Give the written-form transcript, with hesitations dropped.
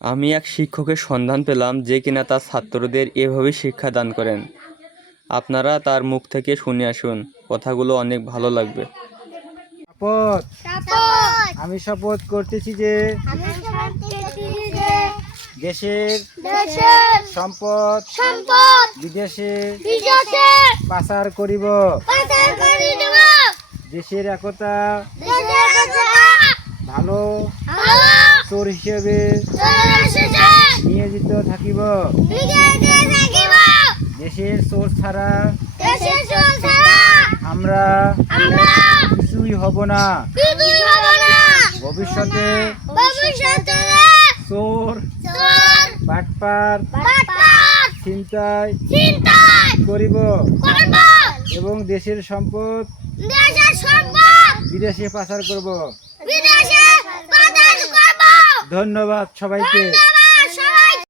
আমি এক শিক্ষকের সন্ধান পেলাম যে কিনা তার ছাত্রদের এভাবেই শিক্ষাদান করেন। আপনারা তার মুখ থেকে শুনে আসুন, কথাগুলো অনেক ভালো লাগবে। আমি শপথ করতেছি যে দেশের সম্পদ বিদেশে পাচার করিব, দেশের একতা ভালো চোর হিসেবে নিয়োজিত থাকিব। দেশের চোর ছাড়া আমরা কিছুই হব না। ভবিষ্যতে চোর বাটপার ছিনতাই করিব এবং দেশের সম্পদ বিদেশে পাচার করব। ধন্যবাদ সবাইকে।